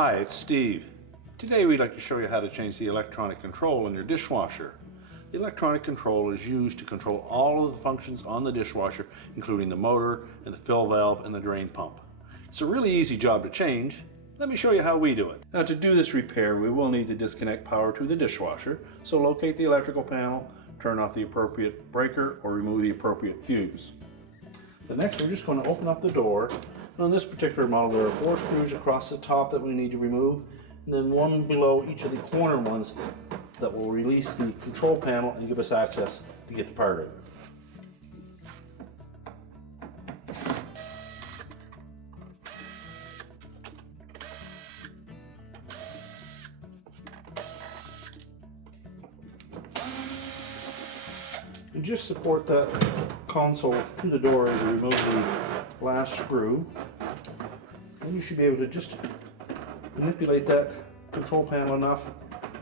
Hi, it's Steve. Today we'd like to show you how to change the electronic control in your dishwasher. The electronic control is used to control all of the functions on the dishwasher, including the motor and the fill valve and the drain pump. It's a really easy job to change. Let me show you how we do it. Now, to do this repair, we will need to disconnect power to the dishwasher. So locate the electrical panel, turn off the appropriate breaker, or remove the appropriate fuse. The next, we're just going to open up the door. On this particular model, there are 4 screws across the top that we need to remove, and then 1 below each of the corner ones that will release the control panel and give us access to get the part out. And just support that console to the door as you remove the last screw. And you should be able to just manipulate that control panel enough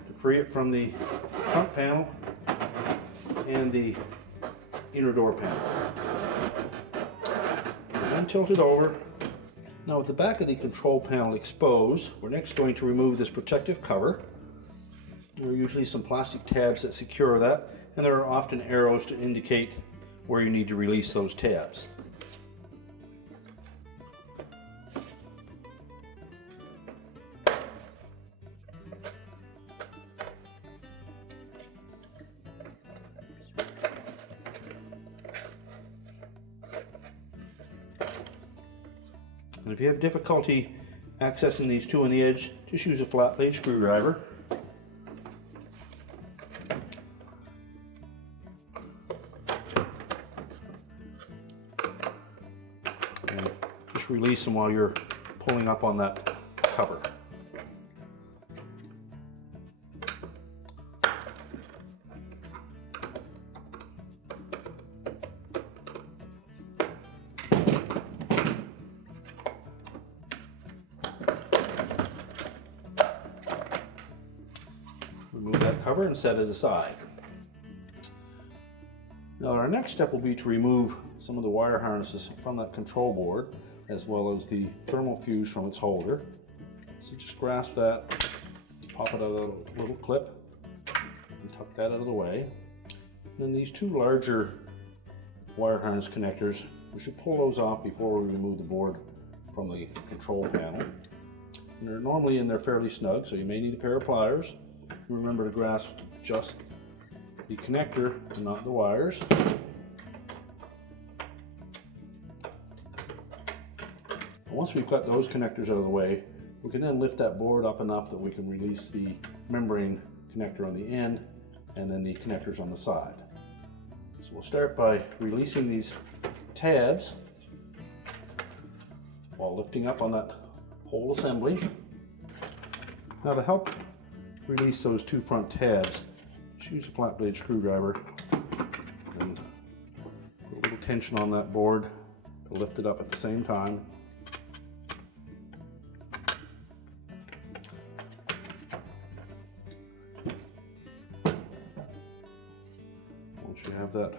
to free it from the front panel and the inner door panel. And tilt it over. Now, with the back of the control panel exposed, we're next going to remove this protective cover. There are usually some plastic tabs that secure that, and there are often arrows to indicate where you need to release those tabs. And if you have difficulty accessing these two on the edge, just use a flat blade screwdriver. And just release them while you're pulling up on that cover. Remove that cover and set it aside. Now, our next step will be to remove some of the wire harnesses from that control board, as well as the thermal fuse from its holder. So just grasp that, pop it out of the little clip, and tuck that out of the way. And then these 2 larger wire harness connectors, we should pull those off before we remove the board from the control panel. And they're normally in there fairly snug, so you may need a pair of pliers. Remember to grasp just the connector and not the wires. Once we've got those connectors out of the way, we can then lift that board up enough that we can release the membrane connector on the end and then the connectors on the side. So we'll start by releasing these tabs while lifting up on that whole assembly. Now, to help release those 2 front tabs, just use a flat blade screwdriver and put a little tension on that board to lift it up at the same time. Once you have that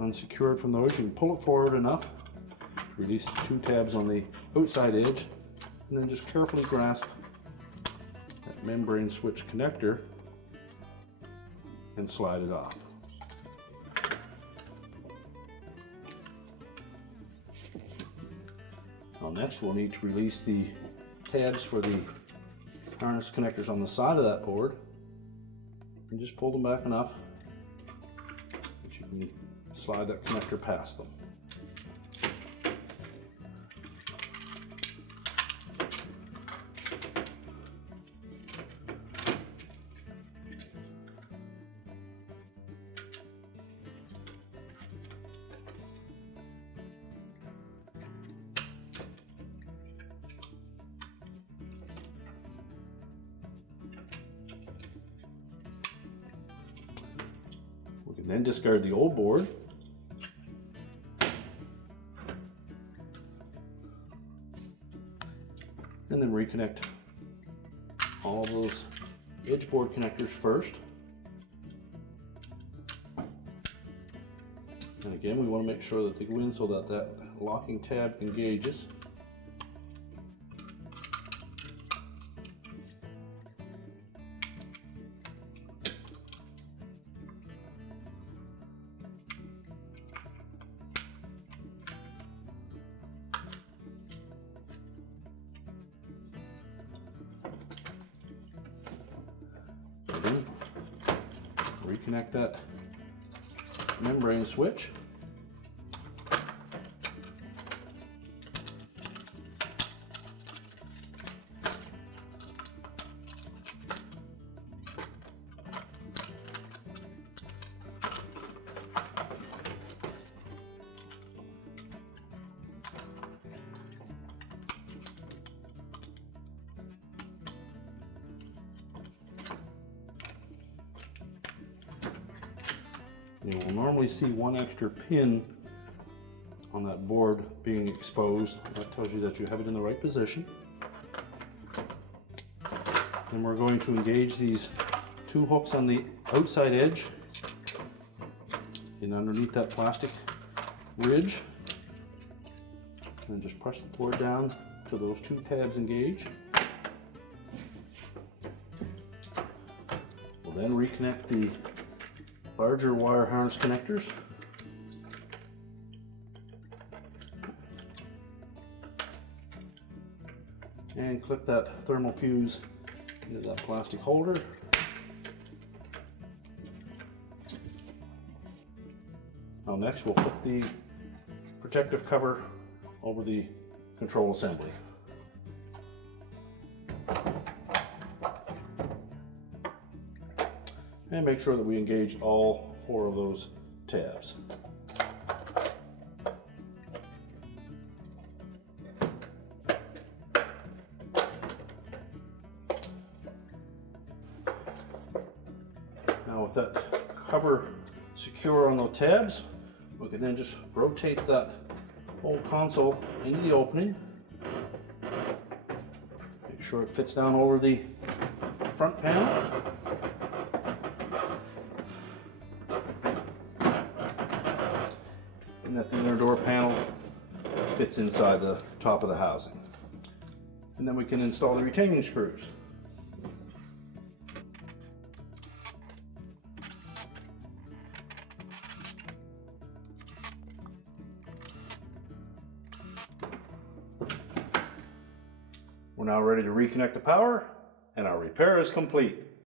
unsecured from those, you can pull it forward enough to release the 2 tabs on the outside edge, and then just carefully grasp that membrane switch connector and slide it off. Now, next we'll need to release the tabs for the harness connectors on the side of that board, and just pull them back enough that you can slide that connector past them. We can then discard the old board and then reconnect all of those edge board connectors first. And again, we want to make sure that they go in so that that locking tab engages. Then reconnect that membrane switch. You will normally see one extra pin on that board being exposed. That tells you that you have it in the right position. Then we're going to engage these two hooks on the outside edge and underneath that plastic ridge. And just press the board down till those two tabs engage. We'll then reconnect the larger wire harness connectors. And clip that thermal fuse into that plastic holder. Now next we'll put the protective cover over the control assembly. And make sure that we engage all four of those tabs. Now with that cover secure on those tabs, we can then just rotate that whole console into the opening. Make sure it fits down over the front panel. And that the inner door panel fits inside the top of the housing. And then we can install the retaining screws. We're now ready to reconnect the power, and our repair is complete.